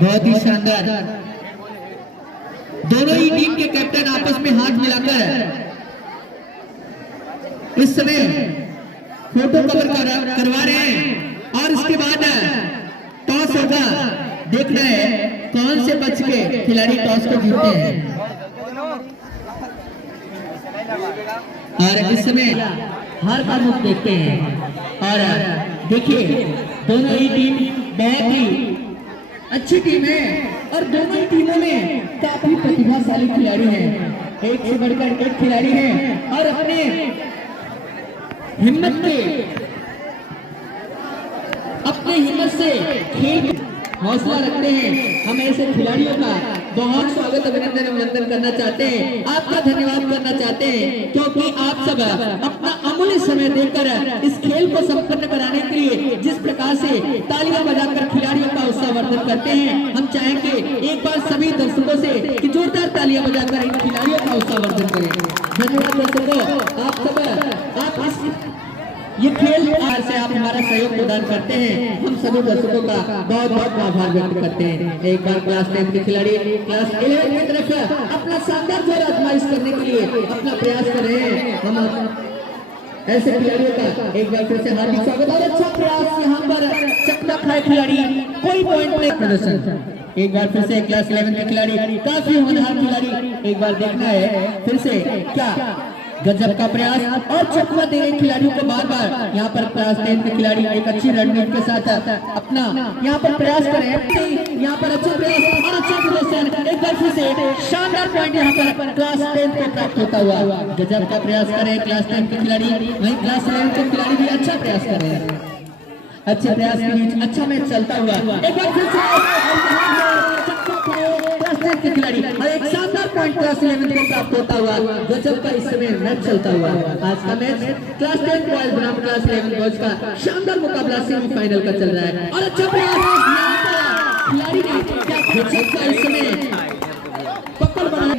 बहुत ही शानदार। दोनों ही टीम के कैप्टन आपस में हाथ मिलाकर इस समय फोटो कवर करवा रहे हैं और इसके बाद टॉस होगा। देखना है कौन से पक्ष के खिलाड़ी टॉस को जीतते हैं। और इस समय हार का मुख देखते हैं और देखिए दोनों ही टीम बहुत ही अच्छी टीम है और दोनों ही टीमों में काफी प्रतिभाशाली खिलाड़ी हैं। एक से बढ़कर एक खिलाड़ी हैं और अपने हिम्मत से खेल हौसला रखते हैं। हम ऐसे खिलाड़ियों का बहुत स्वागत अभिनंदन वंदन करना चाहते हैं, आपका धन्यवाद करना चाहते हैं, क्योंकि आप सब अपना अमूल्य समय देकर इस खेल को संपन्न कराने के लिए जिस प्रकार से तालियां बजाकर खिलाड़ियों का उत्साहवर्धन करते हैं, हम चाहेंगे एक बार सभी दर्शकों से कि जोरदार तालियां बजाकर इन खिलाड़ियों का उत्साहवर्धन करें। धन्यवाद दर्शकों, आप सब आप इस ये खेल से आप हमारा सहयोग प्रदान करते हैं। हम सभी दर्शकों का बहुत बहुत आभार व्यक्त करते हैं। एक बार क्लास 10 के खिलाड़ी क्लास 11 की तरफ अपना शानदार जोर आजमाइश करने के लिए अपना प्रयास कर रहे हैं। हम ऐसे खिलाड़ियों का एक बार फिर से हार्दिक स्वागत और अच्छा प्रयास। यहाँ पर चकना खाए खिलाड़ी कोई पॉइंट नहीं प्रदर्शन। एक बार फिर से क्लास 11 के खिलाड़ी काफी होनहार खिलाड़ी। एक बार देखना है फिर से क्या गजब का प्रयास और चकमा दे रहे खिलाड़ियों को बार बार। यहाँ पर क्लास 10 के खिलाड़ी एक अच्छी रणनीति के साथ अपना यहाँ पर प्रयास करें। यहाँ पर अच्छा प्रयास और अच्छा प्रदर्शन। एक बार फिर से शानदार पॉइंट यहाँ पर क्लास 10 को प्राप्त होता हुआ। गजब का प्रयास करें क्लास 10 के खिलाड़ी, वहीं क्लास 11 के खिलाड़ी भी अच्छा प्रयास कर रहे हैं। अच्छे प्रयास के बीच अच्छा मैच चलता हुआ। एक बार फिर से के खिलाड़ी और एक शानदार पॉइंट क्लास 11 को प्राप्त होता हुआ। गजब का इस समय मैच चलता हुआ। आज का मैच क्लास 10 बॉयज बनाम क्लास 11 बॉयज का शानदार मुकाबला सेमीफाइनल का चल रहा है और अच्छा प्रयास खिलाड़ी ने क्या गजब का इस समय पकड़ बनाया,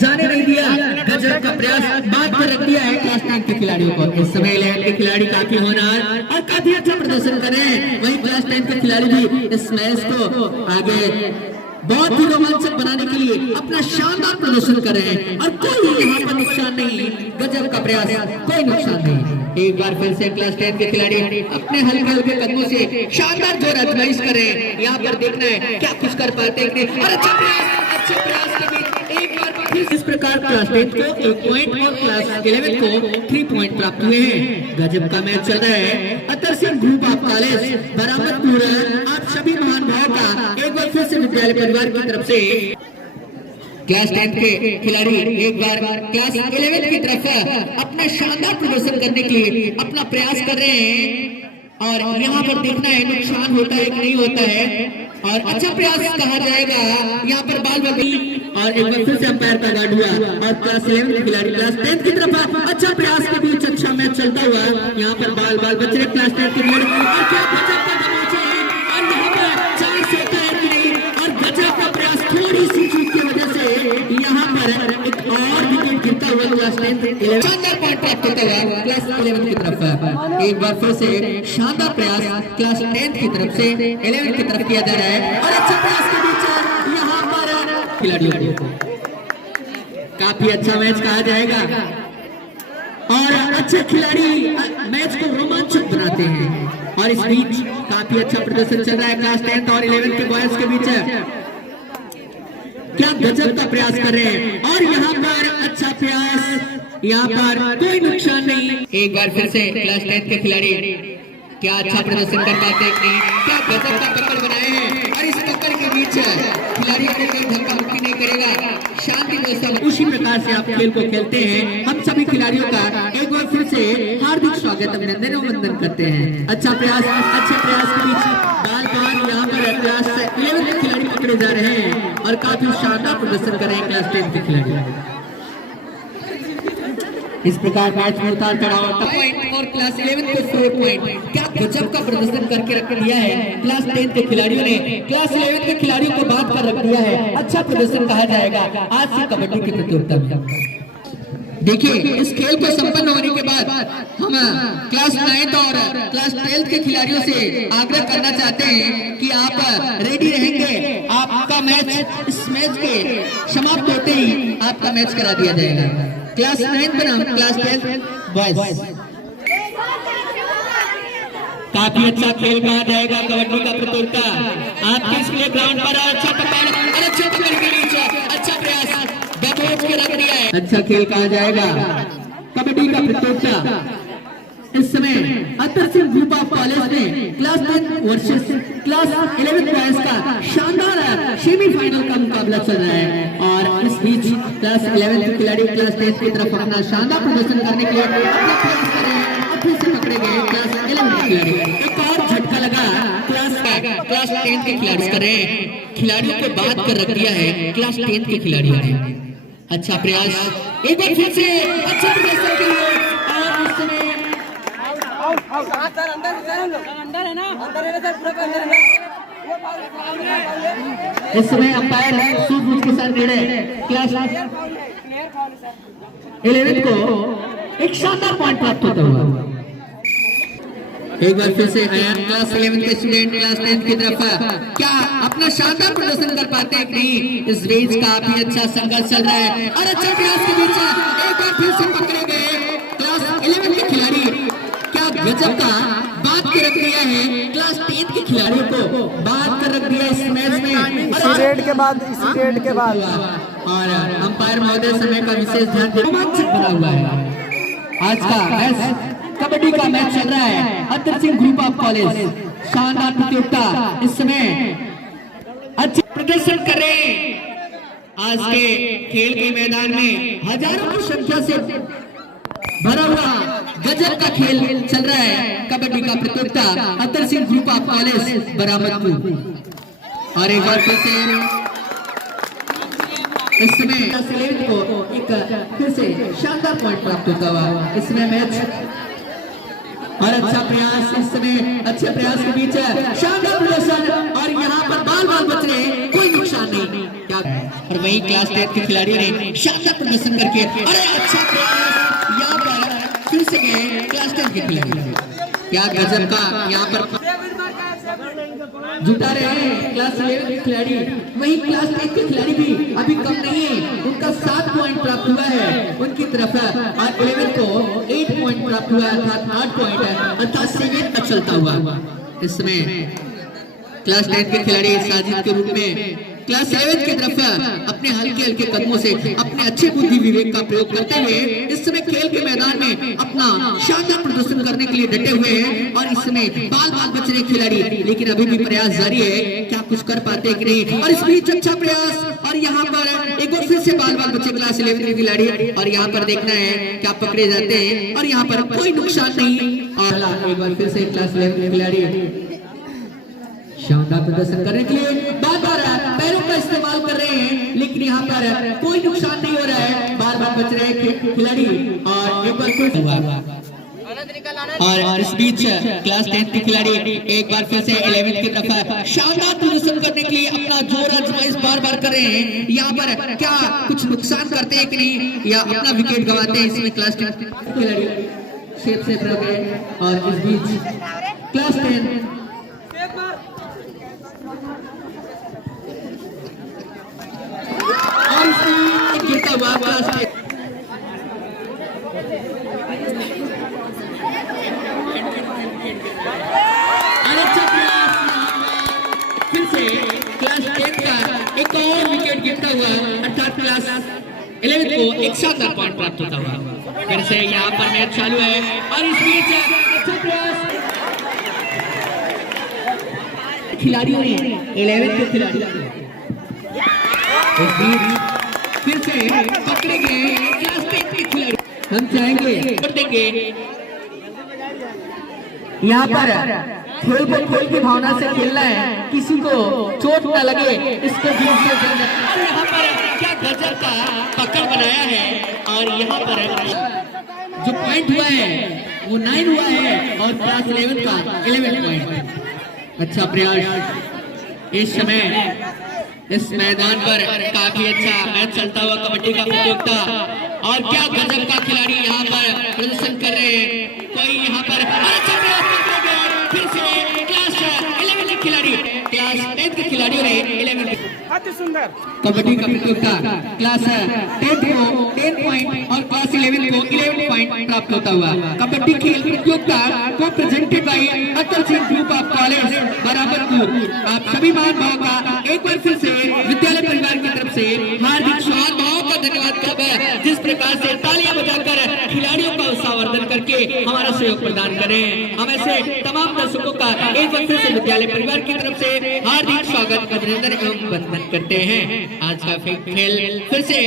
जाने नहीं दिया। गजब का प्रयास बात पर रख दिया है क्लास 10 के खिलाड़ियों को। इस समय 11 के खिलाड़ी काफी होनहार और काफी अच्छा प्रदर्शन कर रहे हैं। वहीं क्लास 10 के खिलाड़ी भी इस मैच को आगे बहुत ही रोमांचक बनाने के लिए अपना शानदार प्रदर्शन कर रहे हैं और कोई यहाँ पर नुकसान नहीं। गजब का प्रयास, कोई नुकसान नहीं। एक बार फिर से क्लास 10 के खिलाड़ी अपने हल्के हल्के कदमों से शानदार जोर आजमाइश कर रहे हैं। यहाँ पर देखना है क्या कुछ कर पाते हैं और अच्छा प्रयास के बीच एक बार इस प्रकार क्लास 10 को 1 पॉइंट और क्लास 11 को 3 पॉइंट प्राप्त हुए हैं। गजब का मैच चल रहा है। Atar Singh group of college बरामदपुर आप सभी महानुभावों का एक बार फिर से विद्यालय परिवार की तरफ से क्लास 10 के खिलाड़ी एक बार क्लास 11 की तरफ अपना शानदार प्रदर्शन करने के लिए अपना प्रयास कर रहे हैं और यहाँ पर देखना है नुकसान होता है कि नहीं होता है और अच्छा प्रयास कहा जाएगा। यहाँ पर बाल बगी और एक बार फिर से अंपायर का गार्ड हुआ और क्लास 11 के खिलाड़ी क्लास 10 की तरफ अच्छा प्रयास के बीच अच्छा मैच चलता हुआ। यहाँ पर बाल बच रहे क्लास 10 के खिलाड़ी और क्या गजब का धमाका है और यहाँ पर चांस होता है कि नहीं और गजब का प्रयास थोड़ी सी चूक की वजह से यहाँ पर एक और विकेट गिरता हुआ क्लास 10 शानदार पॉइंट प्राप्त होता हुआ क्लास 11 की तरफ। एक बार फिर से शानदार प्रयास क्लास 10 की तरफ से 11 की तरफ किया जा रहा है और अच्छा प्रयास के बीच यहाँ पर खिलाड़ियों को काफी अच्छा मैच कहा जाएगा और अच्छे खिलाड़ी मैच को रोमांचक बनाते हैं और इस बीच काफी अच्छा प्रदर्शन चल रहा है क्लास 10 और 11 के बॉयज के बीच। क्या गजब का प्रयास कर रहे हैं और यहाँ पर अच्छा प्रयास, यहाँ पर कोई नुकसान नहीं। एक बार फिर से क्लास 10 के खिलाड़ी क्या अच्छा प्रदर्शन कर पाते हैं कि क्या गजब का पकड़ बनाए हैं और इस पकड़ के बीच खिलाड़ी को कोई धक्का मुक्की नहीं करेगा। शांति व्यवस्था उसी प्रकार से आप खेल को खेलते हैं। हम सभी खिलाड़ियों का एक बार फिर से हार्दिक स्वागत अभिनंदन और वंदन करते हैं। अच्छा प्रयास, अच्छे प्रयास के बीच बाल बाल यहाँ पर क्लास 11 के खिलाड़ी पकड़े जा रहे हैं और काफी शानदार प्रदर्शन कर रहे हैं क्लास 10 के खिलाड़ी। इस प्रकार मैच में उतार चढ़ाव पॉइंट और क्लास 11 को 4 पॉइंट। क्या गजब का प्रदर्शन करके रख दिया है क्लास 10 के खिलाड़ियों ने। क्लास 11 के खिलाड़ियों को बात कर रख दिया है। अच्छा प्रदर्शन कहा जाएगा आज से कबड्डी की प्रतियोगिता में। देखिए इस खेल को संपन्न होने के बाद हम क्लास 9 और क्लास 12 के खिलाड़ियों से आग्रह करना चाहते हैं कि आप रेडी रहेंगे इस मैच के समाप्त होते ही आपका मैच करा दिया जाएगा। क्लास 9 बनाम क्लास 10 बॉयज। काफी अच्छा खेल कहा जाएगा, कबड्डी का प्रतियोगिता आपके इसलिए ग्राउंड पर अच्छा पकड़ के नीचे अच्छा प्रयास दबोच के रख दिया है। अच्छा खेल कहा जाएगा कबड्डी का प्रतियोगिता। इस समय Atar Singh group of college में क्लास 10 वर्सेस क्लास 11 बॉयज का शानदार सेमीफाइनल का मुकाबला चल रहा है और इस बीच क्लास 11 के खिलाड़ी क्लास 10 की तरफ अपना शानदार प्रदर्शन करने के लिए फिर से पकड़े गए क्लास 11 के खिलाड़ी। एक और झटका लगा क्लास 10 के खिलाड़ी करें, खिलाड़ियों को बात कर रख दिया है क्लास 10 के खिलाड़ियों ने। अच्छा प्रयास, एक बार फिर से अच्छा प्रदर्शन के लिए और इस समय अंदर है ना, अंदर है सर, पूरा अंदर है। इस समय अंपायर सूझबूझ के साथ निर्णय क्लास 11 को एक शानदार पॉइंट प्राप्त होता हुआ। एक बार फिर से क्लास 11 के स्टूडेंट क्लास 10 की तरफ क्या अपना शानदार प्रदर्शन कर पाते हैं कि नहीं। इस बीच काफी अच्छा संघर्ष चल रहा है और अच्छा प्रयास के बीच एक बार फिर से पकड़े गए क्लास 11 के खिलाड़ी। क्या गजब का बात कर रख दिया है क्लास 10 के खिलाड़ियों को, बात कर रख दिया इस मैच में इसी डेट के बाद और अंपायर महोदय समय का विशेष ध्यान रोमांचक बना हुआ है। आज का मैच कबड्डी का मैच चल रहा है Atar Singh group of college. शानदार प्रतियोगिता, इस समय अच्छे प्रदर्शन कर रहे हैं। आज के खेल के मैदान में हजारों की संख्या से भरा हुआ गजब का खेल चल रहा है कबड्डी का प्रतियोगिता Atar Singh group of college बरामदपुर। और एक बार फिर से इस समय को एक फिर से शानदार पॉइंट प्राप्त होता हुआ इस समय मैच और अच्छा प्रयास, इस समय अच्छे प्रयास के बीच शानदार प्रदर्शन और यहाँ पर बाल बच रहे हैं, कोई नुकसान नहीं। क्या और वही क्लास 10 के खिलाड़ियों ने शानदार प्रदर्शन करके अरे अच्छा प्रयास यहाँ पर फिर से गए क्लास 10 के खिलाड़ी। क्या गजब का यहाँ पर जुटा रहे हैं क्लास 11 के खिलाड़ी। वही क्लास 10 के खिलाड़ी भी अभी कम नहीं है, उनका 7 पॉइंट प्राप्त हुआ है उनकी तरफ और 11 को 8 पॉइंट प्राप्त हुआ है अर्थात 8 पॉइंट है अर्थात 7 तक चलता हुआ। इसमें क्लास 10 के खिलाड़ी साजिद के रूप में क्लास 11 की तरफ अपने हल्के कदमों से अपने अच्छे बुद्धि विवेक का प्रयोग करते हुए इस समय खेल के मैदान में अपना शानदार प्रदर्शन करने के लिए डटे हुए हैं। और इस समय बाल बच रहे खिलाड़ी, लेकिन अभी भी प्रयास जारी है, क्या कुछ कर पाते कि नहीं। और इस बीच अच्छा प्रयास और यहाँ पर एक बार फिर से बाल बचे क्लास 11 के खिलाड़ी और यहाँ पर देखना है क्या पकड़े जाते हैं और यहाँ पर कोई नुकसान नहीं। और एक बार फिर से क्लास 11 के खिलाड़ी शानदार प्रदर्शन करने के लिए बार-बार पैरों का इस्तेमाल कर रहे हैं, लेकिन यहाँ पर कोई नुकसान नहीं हो रहा है, बार-बार बच रहे हैं खिलाड़ी। और एक बार फिर और इस बीच क्लास 10 के खिलाड़ी एक बार फिर से 11 की तरफ शानदार प्रदर्शन करने के लिए अपना जोर आजमाइश बार-बार कर रहे हैं। यहाँ पर क्या कुछ नुकसान करते हैं कि नहीं या अपना विकेट गंवाते हैं। इसमें क्लास 10 खिलाड़ी शेप से रह गए और इस बीच क्लास 10 और गिरता हुआ क्लास 10 फिर से क्लास 10 का एक और विकेट गिरता हुआ अर्थात क्लास 11 को एक शानदार पॉइंट प्राप्त होता हुआ। फिर से यहाँ पर मैच चालू है और इस बीच अच्छा प्रयास खिलाड़ियों ने 11 के खिलाड़ी फिर से पकड़े गए क्लास 10 के खिलाड़ी। हम चाहेंगे देंगे यहाँ पर खेल को खेल की भावना से खेलना है, किसी को चोट न लगे इसको भी से और यहाँ पर क्या गजब का पकड़ बनाया है और यहाँ पर जो पॉइंट हुआ है वो 9 हुआ है और क्लास 11 का 11 पॉइंट। अच्छा प्रयास इस समय इस मैदान पर काफी अच्छा मैच चलता हुआ कबड्डी का प्रतियोगिता और क्या गजब का खिलाड़ी यहाँ पर प्रदर्शन कर रहे हैं। कोई यहाँ पर अच्छा प्रयास फिर से क्लास 11 के खिलाड़ी क्लास 10 के खिलाड़ी खिलाड़ियों ने 11 अति सुंदर कबड्डी का प्रतियोगिता क्लास 10 को 10 पॉइंट और क्लास 11 को 11 पॉइंट प्राप्त होता हुआ कबड्डी खेल प्रतियोगिता को presented by Atal Singh group of college Barabarpur. आप सभी महानुभावों का एक बार फिर से विद्यालय परिवार की तरफ से हार्दिक स्वागत का धन्यवाद करता है, जिस प्रकार से तालियां बजाकर खिलाड़ियों का उत्साहवर्धन करके हमारा सहयोग प्रदान करें। हम ऐसे तमाम दर्शकों का एक बार फिर से विद्यालय परिवार की तरफ से हार्दिक स्वागत अभिनंदन एवं वंदन करते हैं। आज का खेल फिर से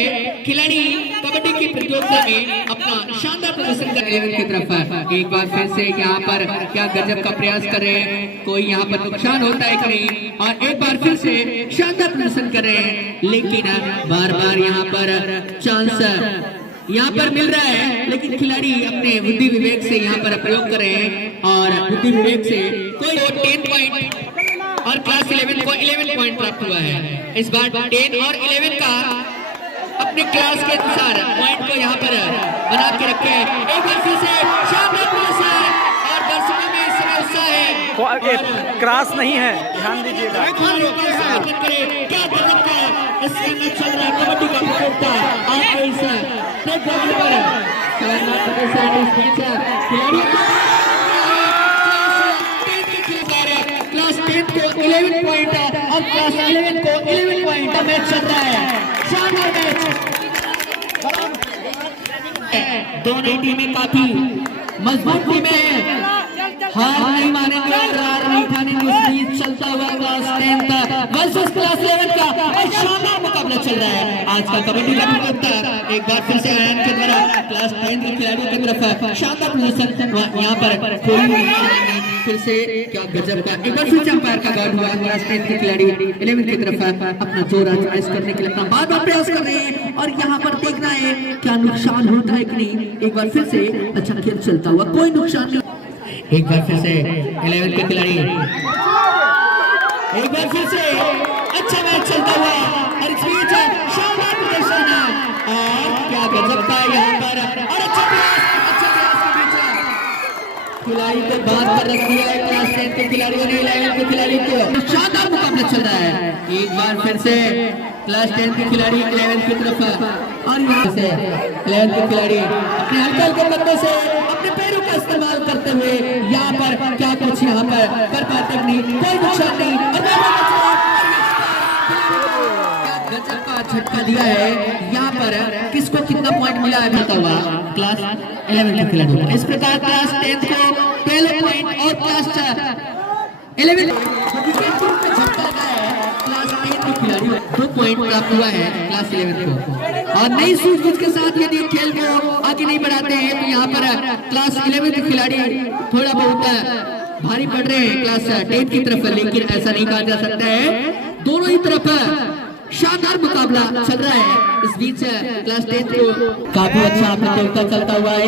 खिलाड़ी कबड्डी की प्रतियोगिता में अपना शानदार प्रदर्शन कर रहे हैं की तरफ। एक बार फिर से यहाँ पर क्या गजब का प्रयास कर रहे हैं, कोई यहाँ पर नुकसान होता है कि नहीं, और एक बार फिर से शानदार प्रदर्शन कर रहे हैं, लेकिन बार बार यहाँ पर चांस यहाँ पर मिल रहा है, लेकिन खिलाड़ी अपने बुद्धि विवेक से यहाँ पर प्रयोग कर रहे हैं और बुद्धि विवेक से कोई 10 पॉइंट और क्लास 11 को 11 पॉइंट प्राप्त हुआ है। इस बार 10 और 11 का अपने क्लास के अनुसार पॉइंट को यहाँ पर बना के रखे। एक बार फिर से शानदार प्रदर्शन और दर्शकों में इस समय उत्साह है। क्रॉस नहीं है, ध्यान दीजिएगा। क्या गजब का इसमें मैच चल रहा है कबड्डी का प्रतियोगिता आपके इस प्लेटफॉर्म पर शानदार प्रदर्शन इस बीच खिलाड़ियों क्लास 10 को 11 पॉइंट और क्लास 11 को 11 पॉइंट का मैच चल रहा है। शानदार मैच, दोनों टीमें काफी मजबूत टीमें हैं, हार नहीं मानेंगे और हार नहीं खानेंगे। इस बीच चलता हुआ क्लास 10 वर्सेस क्लास 11 का एक शानदार मुकाबला चल रहा है। आज का कबड्डी का प्रतियोगिता एक बार फिर से आयन के द्वारा क्लास 10 के खिलाड़ियों की तरफ शानदार प्रदर्शन यहाँ पर कोई नहीं, फिर से क्या गजब का एक बार फिर अंपायर का गार्ड हुआ। क्लास 10 के खिलाड़ी 11 की तरफ अपना जोर आजमाइश करने के लिए अपना बार बार प्रयास कर रहे हैं और यहाँ पर देखना है क्या नुकसान होता है कि नहीं। एक बार फिर से अच्छा खेल चलता हुआ, कोई नुकसान नहीं। एक बार फिर से 11 के खिलाड़ी एक बार फिर से अच्छा मैच चलता हुआ और इस बीच शानदार प्रदर्शन और क्या गजब का यहाँ पर और अच्छा प्रयास के बीच खिलाड़ी को बात कर रखी है। क्लास 10 के खिलाड़ियों ने 11 के खिलाड़ी को शानदार मुकाबला चल रहा है। एक बार फिर से क्लास 10 के खिलाड़ी 11 की तरफ और यहाँ से 11 के खिलाड़ी अपने हल्के हल्के कदमों से अपने पैरों का इस्तेमाल करते हुए यहाँ पर क्या कुछ यहाँ पर कर पाते नहीं, कोई नुकसान नहीं और गजब का झटका दिया है। यहाँ पर किसको कितना पॉइंट मिला है कहता हुआ क्लास 11 के खिलाड़ियों को। इस प्रकार क्लास 10 को 12 पॉइंट और क्लास 11 झटका है क्लास 10 के खिलाड़ियों 2 पॉइंट प्राप्त हुआ है क्लास 11 को। और नई सूझबूझ के साथ यदि खेल को आगे नहीं बढ़ाते हैं तो यहाँ पर क्लास 11 के खिलाड़ी थोड़ा बहुत भारी पड़ रहे हैं क्लास 10 की तरफ, लेकिन ऐसा नहीं कहा जा सकता है। दोनों ही तरफ शानदार मुकाबला चल रहा है। इस बीच क्लास 10 को काफी अच्छा प्रतियोगिता चलता हुआ है।